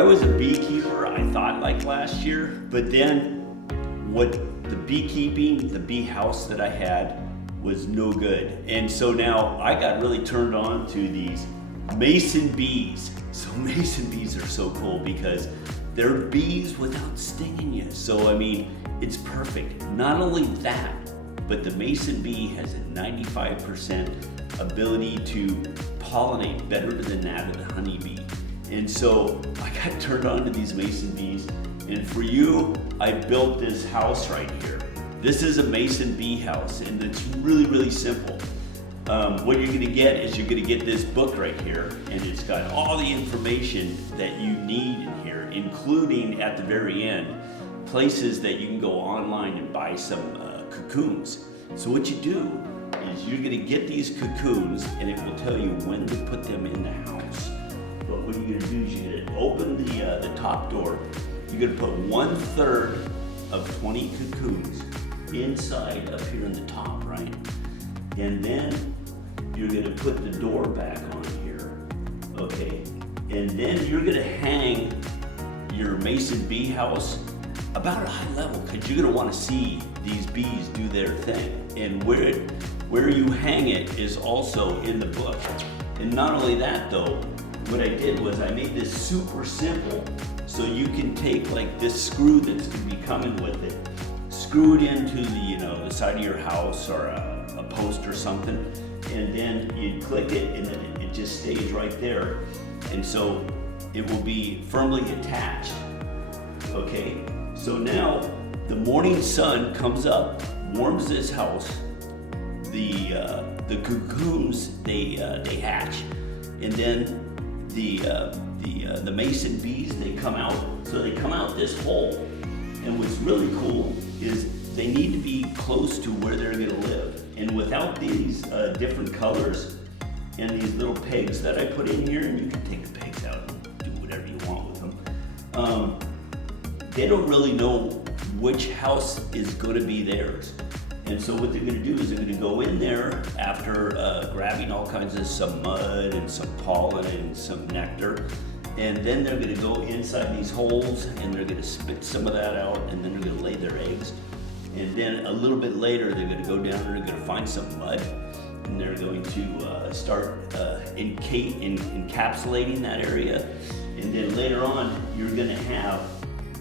I was a beekeeper, I thought like last year, but then what the beekeeping, the bee house that I had was no good. And so now I got really turned on to these mason bees. So mason bees are so cool because they're bees without stinging you. So I mean, it's perfect. Not only that, but the mason bee has a 95% ability to pollinate better than that of the honeybee. And so I got turned on to these mason bees. And for you, I built this house right here. This is a mason bee house, and it's really, really simple. What you're gonna get is you're gonna get this book right here, and it's got all the information that you need in here, including at the very end, places that you can go online and buy some cocoons. So what you do is you're gonna get these cocoons, and it will tell you when to put them in the house. But what you're gonna do is you're gonna open the top door. You're gonna put 1/3 of 20 cocoons inside up here in the top, right? And then you're gonna put the door back on here, okay? And then you're gonna hang your mason bee house about a high level because you're gonna wanna see these bees do their thing. And where you hang it is also in the book. And not only that though, what I did was I made this super simple so you can take like this screw that's gonna be coming with it, screw it into the side of your house or a post or something, and then you click it and then it just stays right there. And so it will be firmly attached, okay? So now the morning sun comes up, warms this house, the cocoons, they hatch, and then the mason bees, they come out. So they come out this hole. And what's really cool is they need to be close to where they're gonna live. And without these different colors and these little pegs that I put in here, and you can take the pegs out and do whatever you want with them, they don't really know which house is gonna be theirs. And so what they're gonna do is they're gonna go in there after grabbing all kinds of some mud and some pollen and some nectar. And then they're gonna go inside these holes and they're gonna spit some of that out, and then they're gonna lay their eggs. And then a little bit later, they're gonna go down and they're gonna find some mud, and they're going to start encapsulating that area. And then later on, you're gonna have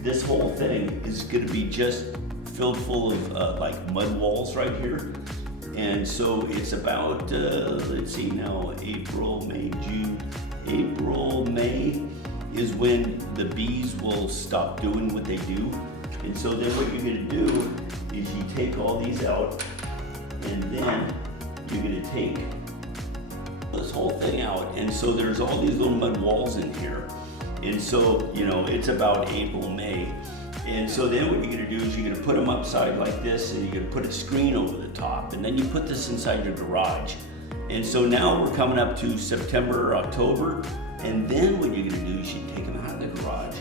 this whole thing is gonna be just filled full of like mud walls right here. And so it's about, let's see now, April, May, June. April, May is when the bees will stop doing what they do. And so then what you're gonna do is you take all these out, and then you're gonna take this whole thing out. And so there's all these little mud walls in here. And so, it's about April, May. And so then what you're gonna do is you're gonna put them upside like this, and you're gonna put a screen over the top, and then you put this inside your garage. And so now we're coming up to September or October, and then what you're gonna do is you take them out of the garage,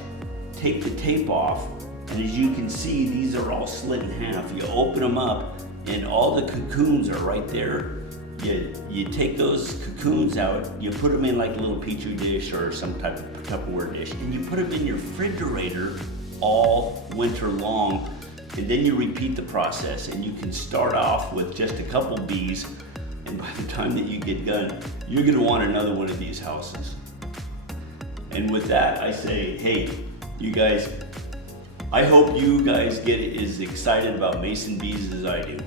take the tape off, and as you can see, these are all slit in half. You open them up, and all the cocoons are right there. You take those cocoons out, you put them in like a little petri dish or some type of Tupperware dish, and you put them in your refrigerator all winter long. And then you repeat the process, and you can start off with just a couple bees, and by the time that you get done, you're gonna want another one of these houses. And with that, I say, hey, you guys, I hope you guys get as excited about mason bees as I do.